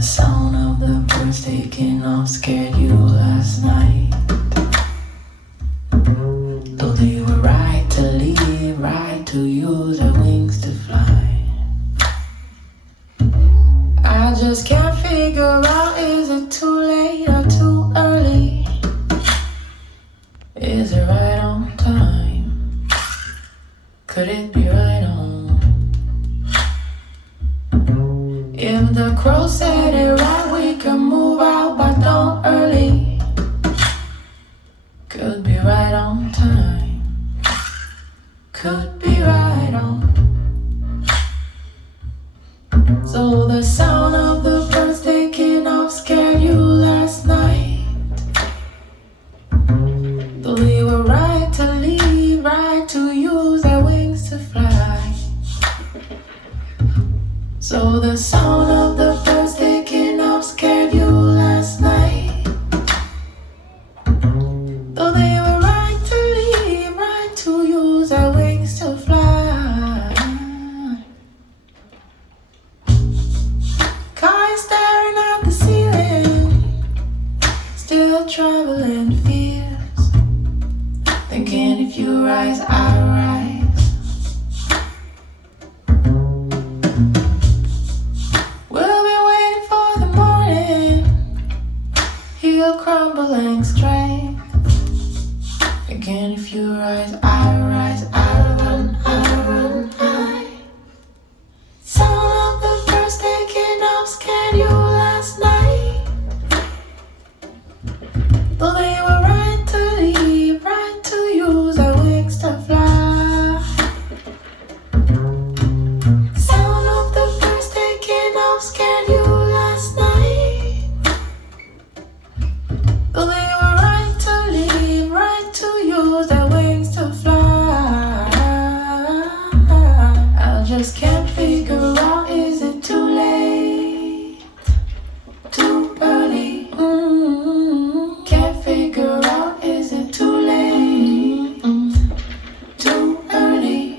the sound of the birds taking off scared you last night. Though they were right to leave, right to use their wings to fly. I just can't figure out, is it too late or too early? Is it right on time? Could it be right on? If the crow said it right, we can move out, but don't early. Could be right on time. Could be right on. So the sound of the birds taking off scared you last night. Though they were right to leave, right to use their wings to fly. So the sound of the birds taking off scared you last night. Though they were right to leave, right to use their wings to fly. Car staring at the ceiling, still traveling fears. Thinking if you rise, I rise. He'll crumble and strength. Again, if you rise, I rise, I run, I. Sound of the birds taking off scared you last night. Though they were right to leave, right to use their wings to fly. Sound of the birds taking off scared you last night. Though they were right to leave, right to use their wings to fly. I just can't figure out, is it too late? Too early? Can't figure out, is it too late? Too early?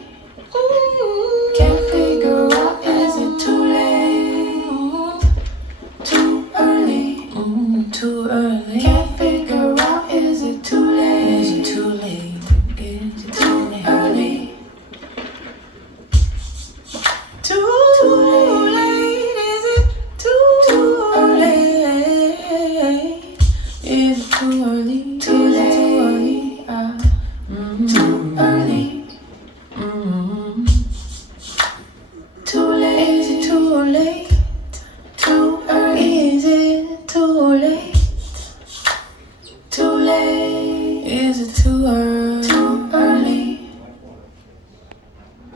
Can't figure out, is it too late? Too early? Too early? Can't figure out, is it too late? Is it too late? Is it too early? Too late? Is it too early? Is it too early? Too late? Too early? Too late? Is it too late? Too early? Is it too late? Too late? Is it too early?